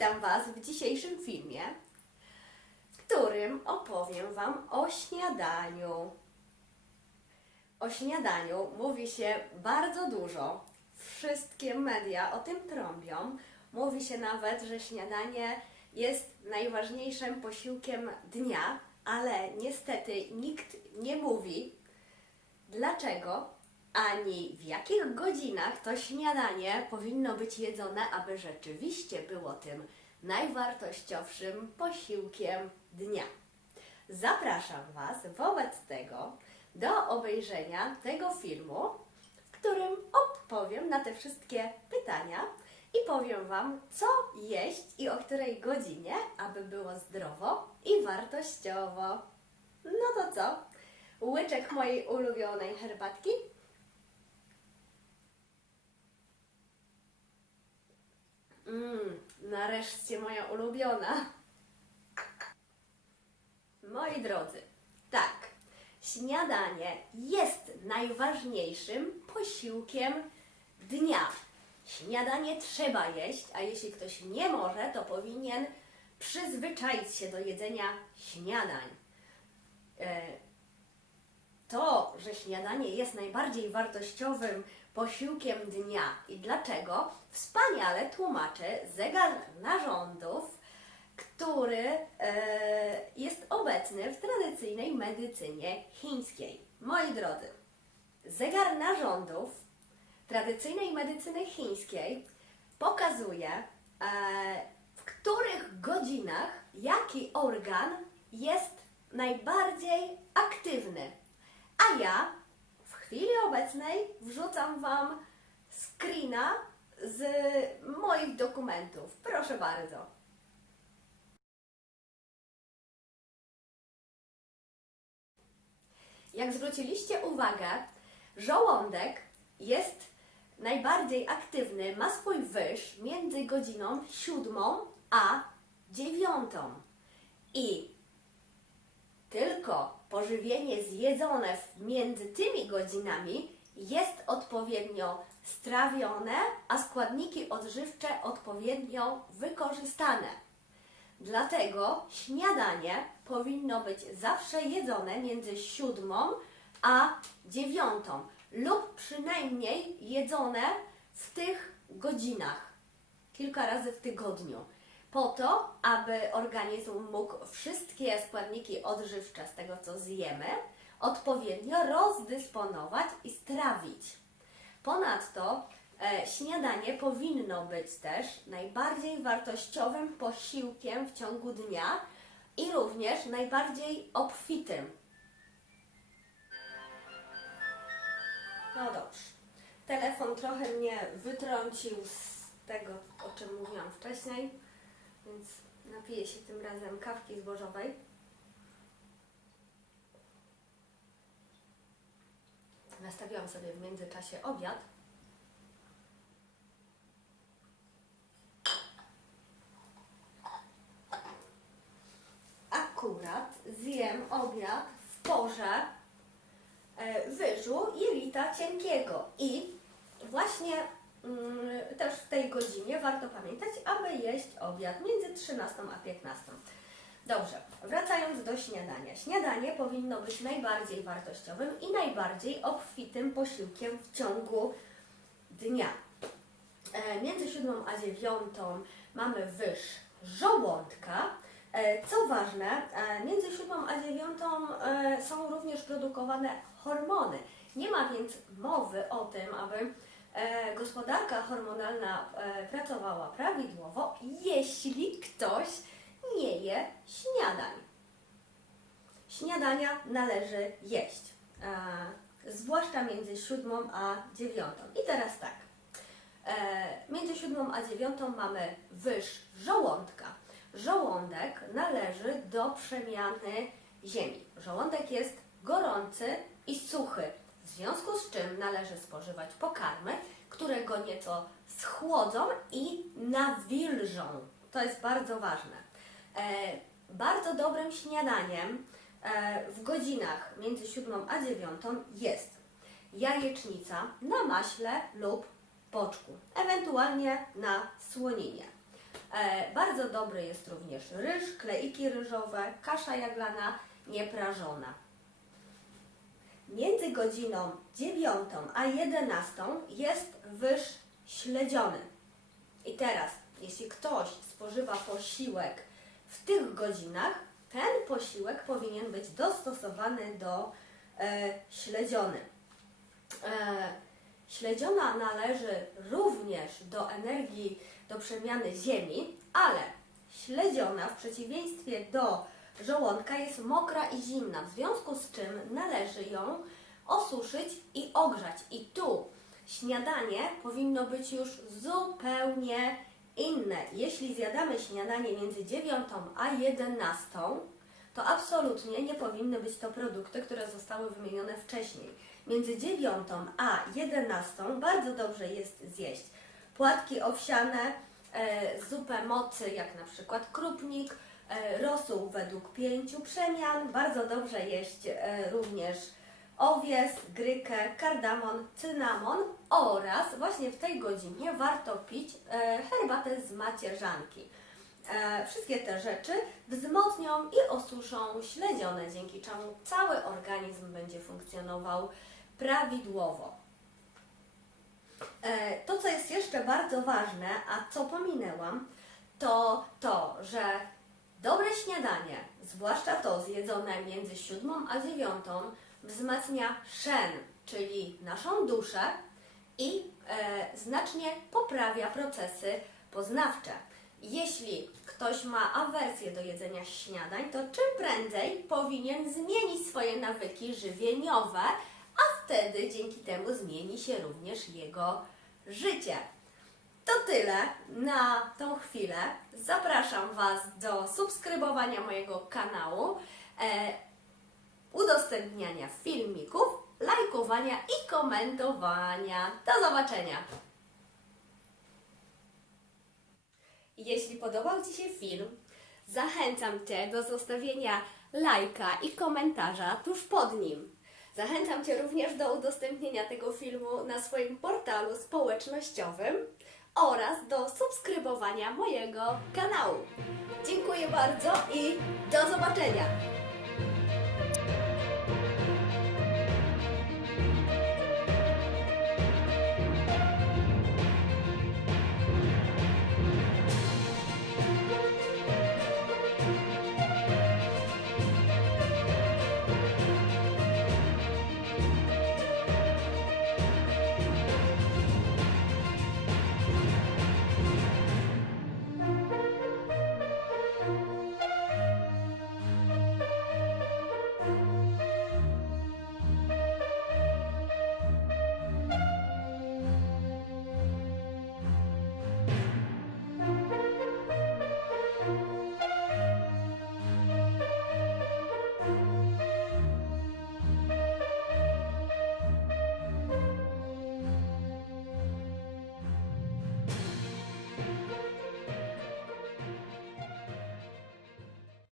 Witam Was w dzisiejszym filmie, w którym opowiem Wam o śniadaniu. O śniadaniu mówi się bardzo dużo. Wszystkie media o tym trąbią. Mówi się nawet, że śniadanie jest najważniejszym posiłkiem dnia, ale niestety nikt nie mówi, dlaczego ani w jakich godzinach to śniadanie powinno być jedzone, aby rzeczywiście było tym najwartościowszym posiłkiem dnia. Zapraszam Was wobec tego do obejrzenia tego filmu, w którym odpowiem na te wszystkie pytania i powiem Wam, co jeść i o której godzinie, aby było zdrowo i wartościowo. No to co? Łyczek mojej ulubionej herbatki? Mmm, nareszcie moja ulubiona. Moi drodzy, tak, śniadanie jest najważniejszym posiłkiem dnia. Śniadanie trzeba jeść, a jeśli ktoś nie może, to powinien przyzwyczaić się do jedzenia śniadań. E, to, że śniadanie jest najbardziej wartościowym posiłkiem dnia i dlaczego, wspaniale tłumaczy zegar narządów, który e, jest obecny w tradycyjnej medycynie chińskiej. Moi drodzy, zegar narządów tradycyjnej medycyny chińskiej pokazuje, e, w których godzinach jaki organ jest najbardziej aktywny. A ja w chwili obecnej wrzucam Wam screena z moich dokumentów. Proszę bardzo. Jak zwróciliście uwagę, żołądek jest najbardziej aktywny, ma swój wyż między godziną siódmą a dziewiątą. I tylko pożywienie zjedzone między tymi godzinami jest odpowiednio strawione, a składniki odżywcze odpowiednio wykorzystane. Dlatego śniadanie powinno być zawsze jedzone między siódmą a dziewiątą lub przynajmniej jedzone w tych godzinach kilka razy w tygodniu. Po to, aby organizm mógł wszystkie składniki odżywcze z tego, co zjemy, odpowiednio rozdysponować i strawić. Ponadto e, śniadanie powinno być też najbardziej wartościowym posiłkiem w ciągu dnia i również najbardziej obfitym. No dobrze. Telefon trochę mnie wytrącił z tego, o czym mówiłam wcześniej, więc napiję się tym razem kawki zbożowej. Nastawiłam sobie w międzyczasie obiad. Akurat zjem obiad w porze e, wyżu jelita cienkiego. I właśnie też w tej godzinie warto pamiętać, aby jeść obiad między 13 a 15. Dobrze, wracając do śniadania. Śniadanie powinno być najbardziej wartościowym i najbardziej obfitym posiłkiem w ciągu dnia. E, Między 7 a 9 mamy wyż żołądka. E, Co ważne, e, między 7 a 9 e, są również produkowane hormony. Nie ma więc mowy o tym, aby e, gospodarka hormonalna e, pracowała prawidłowo, jeśli ktoś nie je śniadań. Śniadania należy jeść, e, zwłaszcza między 7 a 9. I teraz tak. Między 7 a 9 mamy wyż żołądka. Żołądek należy do przemiany ziemi. Żołądek jest gorący i suchy, w związku z czym należy spożywać pokarmy, które go nieco schłodzą i nawilżą. To jest bardzo ważne. E, bardzo dobrym śniadaniem e, w godzinach między 7 a 9 jest jajecznica na maśle lub boczku, ewentualnie na słoninie. E, bardzo dobry jest również ryż, kleiki ryżowe, kasza jaglana nieprażona. Między godziną 9 a 11 jest wyż śledziony. I teraz, jeśli ktoś spożywa posiłek w tych godzinach, ten posiłek powinien być dostosowany do e, śledziony. E, śledziona należy również do energii, do przemiany ziemi, ale śledziona w przeciwieństwie do żołądka jest mokra i zimna, w związku z czym należy ją osuszyć i ogrzać. I tu śniadanie powinno być już zupełnie inne. Jeśli zjadamy śniadanie między 9 a 11, to absolutnie nie powinny być to produkty, które zostały wymienione wcześniej. Między 9 a 11 bardzo dobrze jest zjeść płatki owsiane, e, zupę mocy, jak na przykład krupnik, rosół według pięciu przemian. Bardzo dobrze jeść e, również owies, grykę, kardamon, cynamon oraz właśnie w tej godzinie warto pić e, herbatę z macierzanki. E, Wszystkie te rzeczy wzmocnią i osuszą śledzione, dzięki czemu cały organizm będzie funkcjonował prawidłowo. E, To, co jest jeszcze bardzo ważne, a co pominęłam, to to, że dobre śniadanie, zwłaszcza to zjedzone między 7 a 9, wzmacnia szen, czyli naszą duszę i e, znacznie poprawia procesy poznawcze. Jeśli ktoś ma awersję do jedzenia śniadań, to czym prędzej powinien zmienić swoje nawyki żywieniowe, a wtedy dzięki temu zmieni się również jego życie. To tyle na tą chwilę. Zapraszam Was do subskrybowania mojego kanału, e, udostępniania filmików, lajkowania i komentowania. Do zobaczenia! Jeśli podobał Ci się film, zachęcam Cię do zostawienia lajka i komentarza tuż pod nim. Zachęcam Cię również do udostępnienia tego filmu na swoim portalu społecznościowym oraz do subskrybowania mojego kanału. Dziękuję bardzo i do zobaczenia!